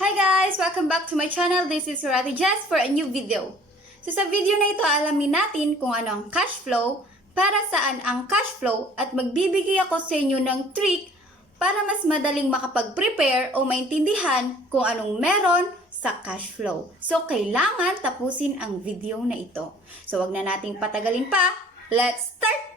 Hi guys! Welcome back to my channel. This is Ate Jess for a new video. So sa video na ito, alamin natin kung ano ang cash flow, para saan ang cash flow, at magbibigay ako sa inyo ng trick para mas madaling makapag-prepare o maintindihan kung anong meron sa cash flow. So kailangan tapusin ang video na ito. So wag na nating patagalin pa. Let's start!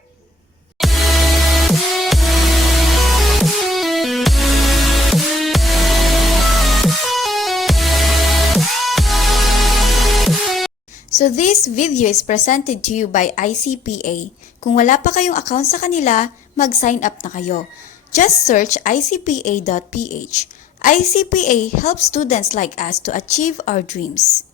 So this video is presented to you by ICPA. Kung wala pa kayong account sa kanila, mag-sign up na kayo. Just search icpa.ph. ICPA helps students like us to achieve our dreams.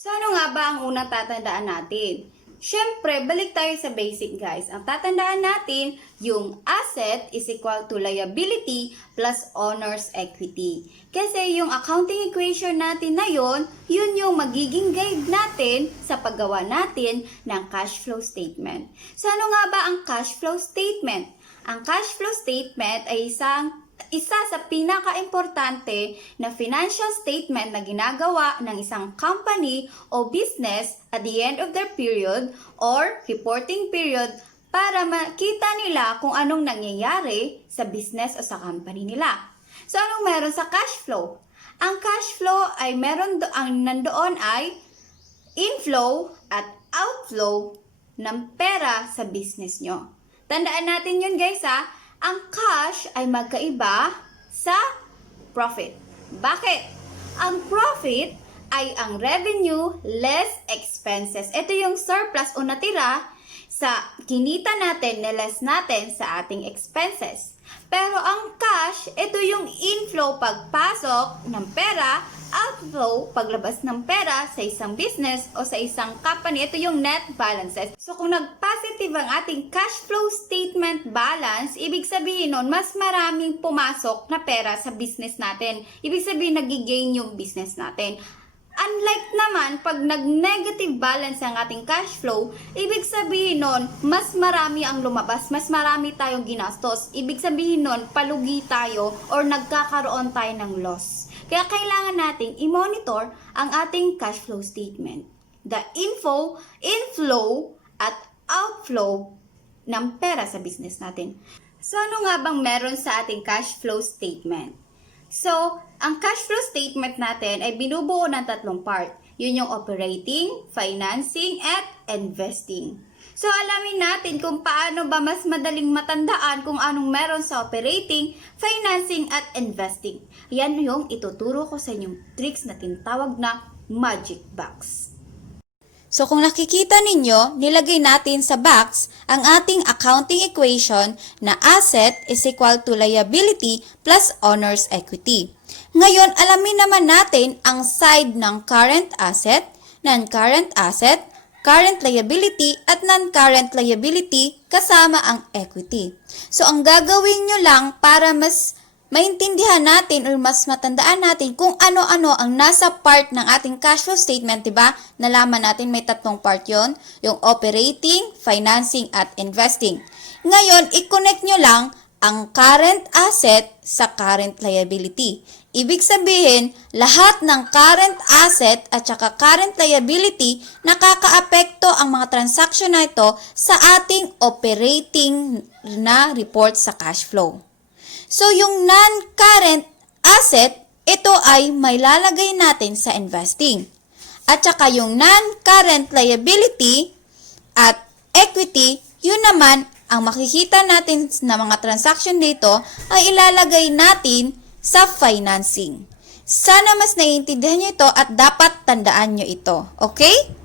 So ano nga ba ang unang tatandaan natin? Siyempre, balik tayo sa basic guys. Ang tatandaan natin, yung asset is equal to liability plus owner's equity. Kasi yung accounting equation natin na yun yung magiging guide natin sa paggawa natin ng cash flow statement. So ano nga ba ang cash flow statement? Ang cash flow statement ay isa sa pinaka-importante na financial statement na ginagawa ng isang company o business at the end of their period or reporting period para makita nila kung anong nangyayari sa business o sa company nila. So, anong meron sa cash flow? Ang cash flow ay ang nandoon ay inflow at outflow ng pera sa business nyo. Tandaan natin yun guys ha. Ang cash ay magkaiba sa profit. Bakit? Ang profit ay ang revenue less expenses. Ito yung surplus o natira sa kinita natin, less natin sa ating expenses. Pero ang cash, ito yung inflow pagpasok ng pera, outflow paglabas ng pera sa isang business o sa isang company. Ito yung net balances. So kung nag-positive ang ating cash flow statement balance, ibig sabihin nun, mas maraming pumasok na pera sa business natin. Ibig sabihin, nag-gain yung business natin. Unlike naman, pag nag-negative balance ang ating cash flow, ibig sabihin nun, mas marami ang lumabas, mas marami tayong ginastos. Ibig sabihin nun, palugi tayo or nagkakaroon tayo ng loss. Kaya kailangan nating i-monitor ang ating cash flow statement. The inflow at outflow ng pera sa business natin. So ano nga bang meron sa ating cash flow statement? So, ang cash flow statement natin ay binubuo ng tatlong part. Yun yung operating, financing, at investing. So, alamin natin kung paano ba mas madaling matandaan kung anong meron sa operating, financing, at investing. Yan yung ituturo ko sa inyong tricks na tinatawag na magic box. So kung nakikita ninyo, nilagay natin sa box ang ating accounting equation na asset is equal to liability plus owner's equity. Ngayon, alamin naman natin ang side ng current asset, non-current asset, current liability at non-current liability kasama ang equity. So ang gagawin nyo lang para mas maintindihan natin or mas matandaan natin kung ano-ano ang nasa part ng ating cash flow statement, diba? Nalaman natin may tatlong part yon, yung operating, financing, at investing. Ngayon, i-connect nyo lang ang current asset sa current liability. Ibig sabihin, lahat ng current asset at saka current liability, nakakaapekto ang mga transaction na ito sa ating operating na report sa cash flow. So, yung non-current asset, ito ay may lalagay natin sa investing. At saka yung non-current liability at equity, yun naman, ang makikita natin na mga transaction dito ay ilalagay natin sa financing. Sana mas naiintindihan nyo ito at dapat tandaan nyo ito. Okay?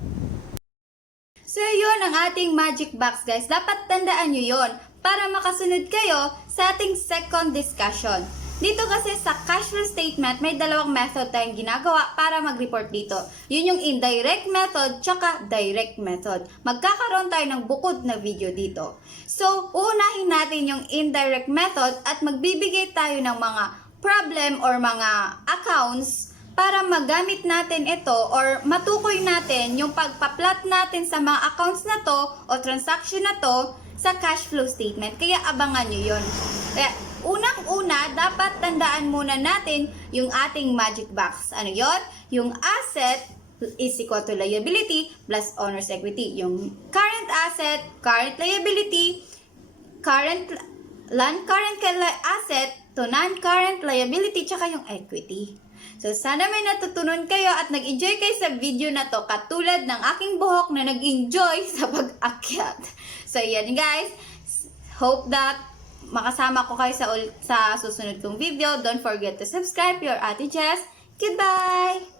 So, yun ang ating magic box, guys. Dapat tandaan nyo yun para makasunod kayo sa ating second discussion. Dito kasi sa cash flow statement, may dalawang method tayong ginagawa para mag-report dito. Yun yung indirect method tsaka direct method. Magkakaroon tayo ng bukod na video dito. So, uunahin natin yung indirect method at magbibigay tayo ng mga problem or mga accounts para magamit natin ito or matukoy natin yung pagpa-plot natin sa mga accounts na to o transaction na to sa cash flow statement. Kaya abangan nyo yun. Kaya unang-una, dapat tandaan muna natin yung ating magic box. Ano yon? Yung asset is equal to liability plus owner's equity. Yung current asset, current liability, non-current asset to non-current liability, tsaka yung equity. So, sana may natutunan kayo at nag-enjoy kayo sa video na to katulad ng aking buhok na nag-enjoy sa pag-akyat. So, yan guys. Hope that makasama ko kayo sa susunod kong video. Don't forget to subscribe. Your Ate Jess. Goodbye!